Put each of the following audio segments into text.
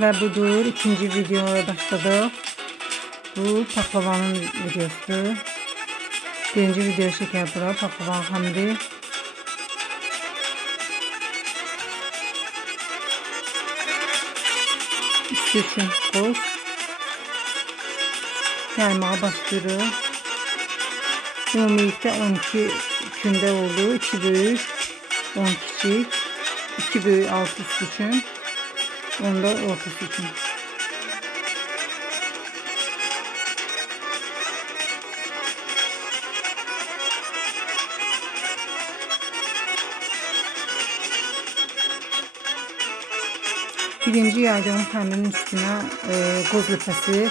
Ve budur ikinci videoya başladık. Bu paklavanın videosu. Birinci video çeken bura paklavan hamri. Üstü için koz. Yaymağa başlıyoruz. Ümumilikdə 12 gündə oldu. 2 böyük, 10 kiçik, 2 böyük alt üst üçün, 10 da ortası üçün. Birinci yaydığım kəndinin üstünə e, qoz ləpəsi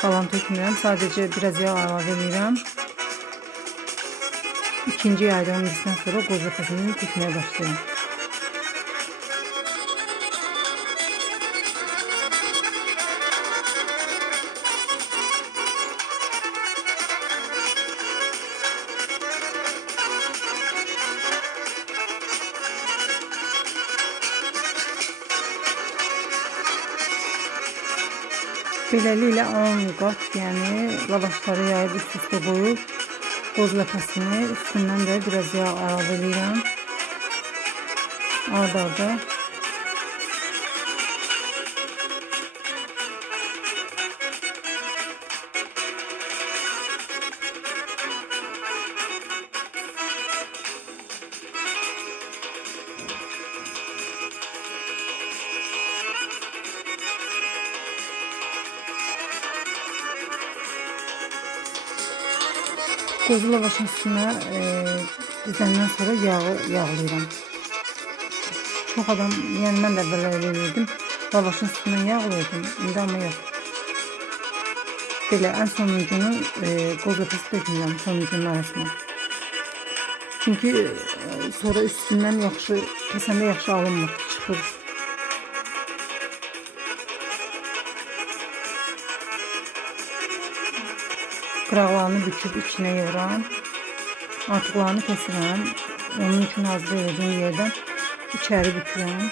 falan tökmürəm. Sadəcə biraz yağ əlavə edirəm. İkinci yaydığım üstündən sonra qoz ləpəsini tökməyə başlayıram. Beləliklə 10 qat, yəni lavaşları yayıb üst-üstə qoyub qoz ləpəsini üstündən də biraz yağ əlavə edirəm. Arda-arda Lavaşın üstünə e, düzəndən sonra yağı yağlayıram. Çox adam, yəni mən də belə edirdim. Lavaşın üstünə yağlayırdım. İndi amma yox. Belə ən sonuncunu e, qoz ötəsi dökmürəm sonuncunun arasına. Çünki e, sonra üstündən yaxşı, kəsəndə yaxşı alınmır, çıxır. Qıraqlarını büküb içinə yığıram. Artıqlarını kəsirəm. Onun üçün hazır edəcəyim yerdən içəri bükürəm.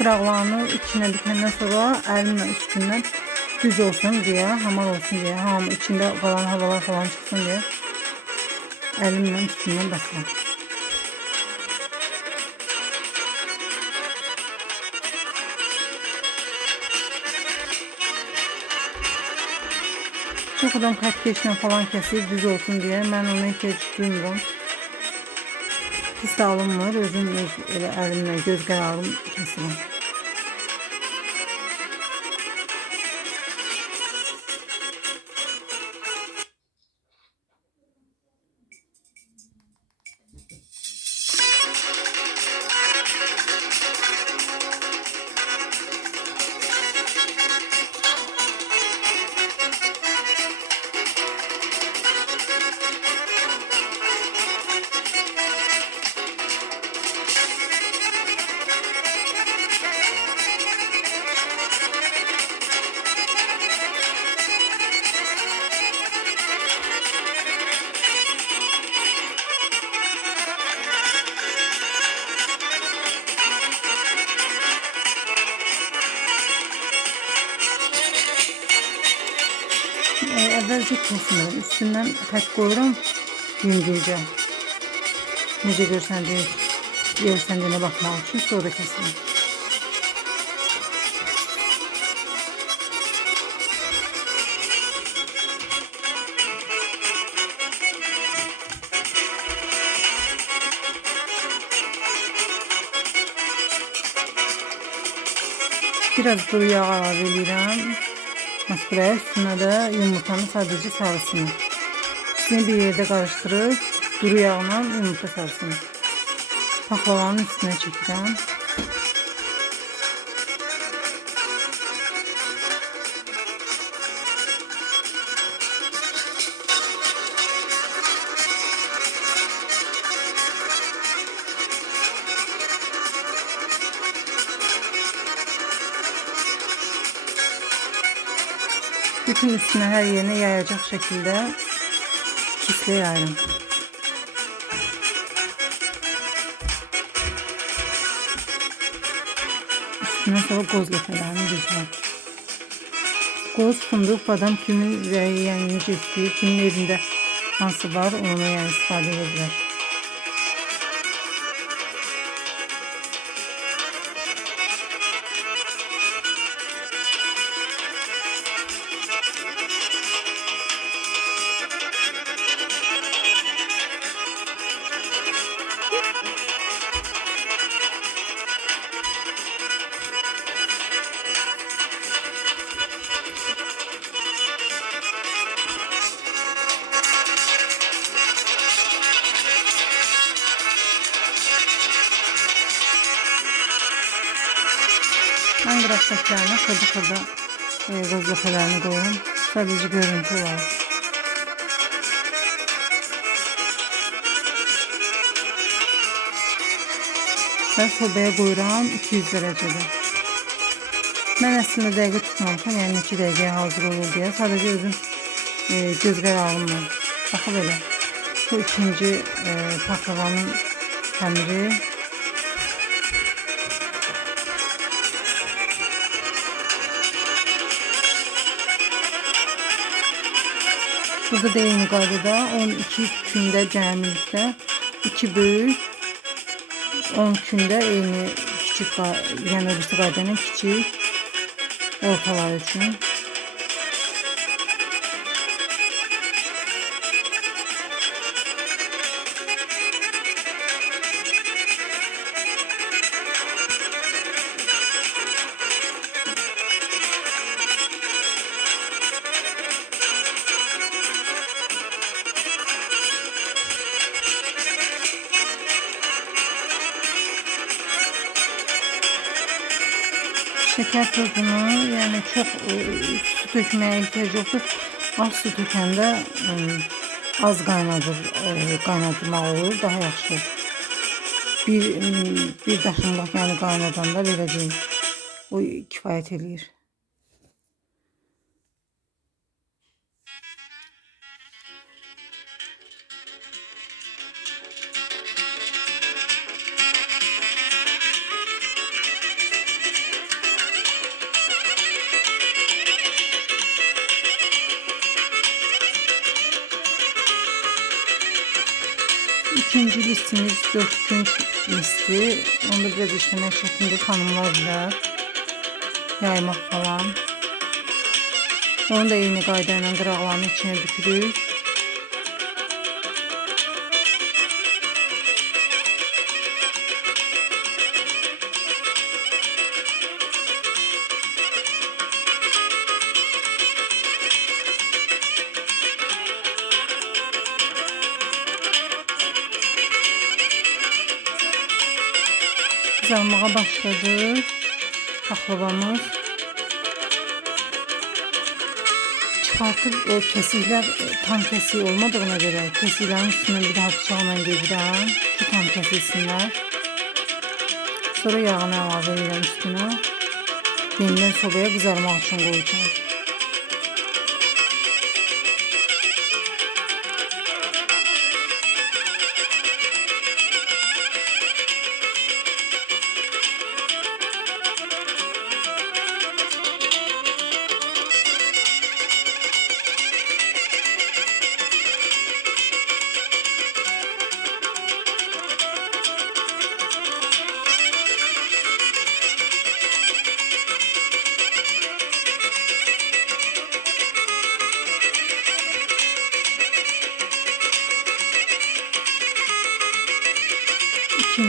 Qıraqlarını içinə bükəndən sonra əlimlə üstündən düz olsun deyə, hamar olsun deyə, ham içində qalan havalar falan çıxsın deyə əlimlə üstündən basıram. Çox adam katkeslə falan kəsir düz olsun deyə mən ona ehtiyac duymuram. Pis alınmır, özüm öz elə əlimlə göz qərarım kəsirəm. Əvvəlcə kəsmirəm. Üstündən xət qoyuram yüngülcə. Necə görsəndiyi, görsəndiyinə baxmaq üçün sonra kəsirəm. Biraz duru yağ əlavə Maskuraya üstünə də yumurtanın sadəcə sarısını. İkisini bir yerdə qarışdırıb duru yağla yumurta sarısını. Paxlavanın üstünə çəkirəm. Bütün üstüne her yerine yayacak şekilde kisle yayın. Üstüne sonra qoz ləpələrini düzləm. Qoz, fındıq, badam kimin yəni necə istəyir, kimin evində hansı var, onu yəni istifadə edə kırdı kırdı e, ləpələrini qoyum. Sadəcə görüntü var. Və sobaya qoyuram 200 dərəcədə. Mən əslində dəqiqə tutmamışam, yəni neçə dəqiqəyə hazır olur deyə. Sadəcə özüm e, göz qərarımla. Baxa belə. Bu ikinci e, paklavanın xəmiri. Burada da eyni qaydada 12 kündə cəmilikdə 2 böyük 10 kündə eyni kiçik yəni öbürsü qaydanın kiçik ortalar üçün. Şeker tozunu yani çok e, su dökmeye ihtiyaç yoktur. Az su dökəndə e, az qaynadır, e, qaynatmaq olur, daha yaxşı. Bir m, bir daşınlıq yəni qaynadanda deyim. O kifayət eləyir. İkinci listimiz dört gün listi. Onda biraz işlemek şeklinde tanımlar bilər. Yaymaq falan. Onu da eyni qayda ilə qıraqların içine bükürük. Kızarmağa başladı. Paklavamız. Çıkartıp o kesikler e, tam kesik olmadığına göre kesiklerin üstüne bir daha bıçağla gedirəm ki tam kesilsinler. Sonra yağını əlavə edirəm üstünə. Yenidən sobaya qızarmaq üçün qoyacağım.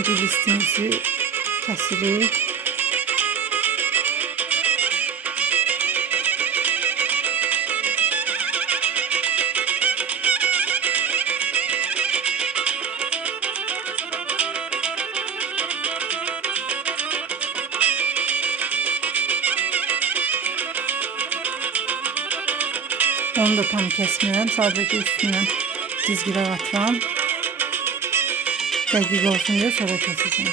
birinci listemizi kesirik. Onu da tam kesmirəm, sadəcə üstündən dizgilər atıram. Dəqiq olsun deyə sonra kesəcəm.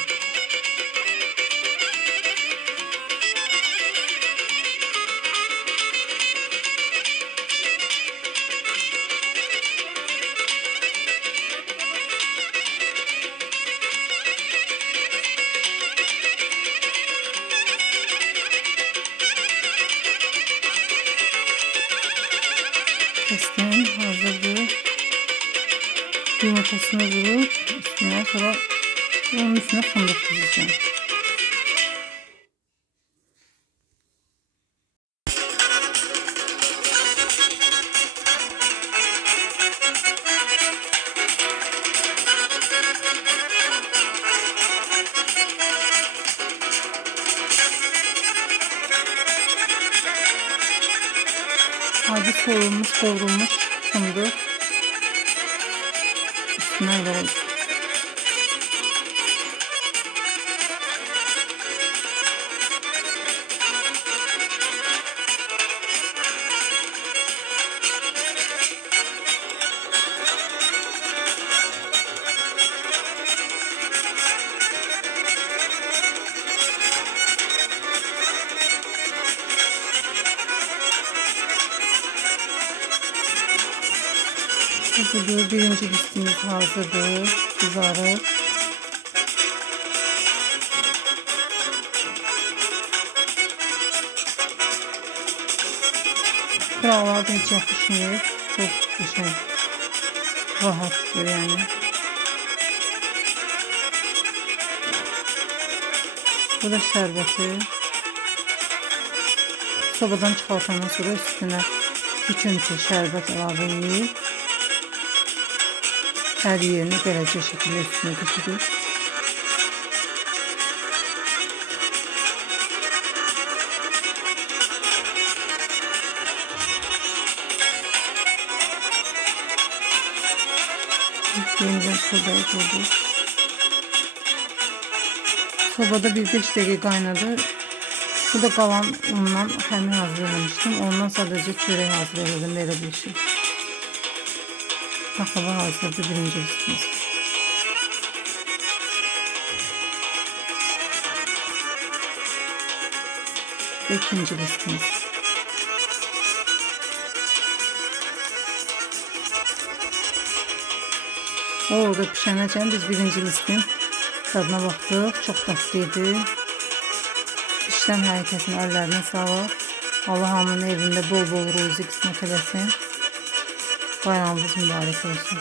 Kestim. Hazırdır. Yumurtasını sonra onun üstüne fındık dizeceğim. Acı soğulmuş, kavrulmuş fındık üstüne verelim. Hazırdır. Birinci listemiz hazırdır. Kızarıp. Krallar da hiç yapışmıyor. Çok şey rahattır yani. Bu da şerbeti. Sobadan çıkartandan sonra üstüne üç ünite şerbet ilave edip her yerini derece şekilde üstüne dökülür. Yeniden sobaya koyduk. Sobada bir 5 dakika kaynadı. Bu da kalan undan həmin hazırlamıştım. Ondan sadece çörek hazırladım şey. Baklava hazırdı birinci. Ve ikinci. O orada pişənəcən biz birinci listin tadına baxdıq. Çox tatlıydı. İşləm hər kəsin əllərinə sağlıq. Allah hamının bol bol ruzi qismət eləsin. Bayramınız mübarək olsun.